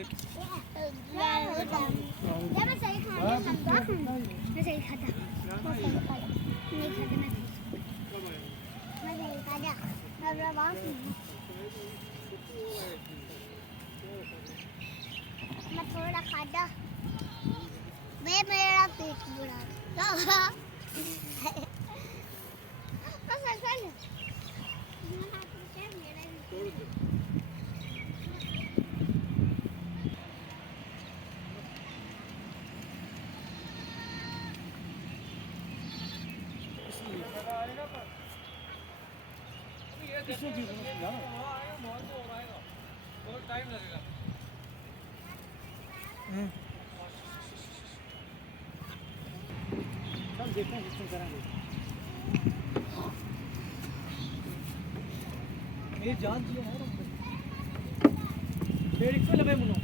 मैं सही खाने लगा मैं सही खाता नहीं खाता मैं सही खाता मैं बात मैं थोड़ा खाता मैं मेरा पेट बुरा इसमें जी बहुत टाइम लगेगा। सब देखते हैं सिस्टम करेंगे। ये जान दिया है ना। फिर इसको लगे मुनो।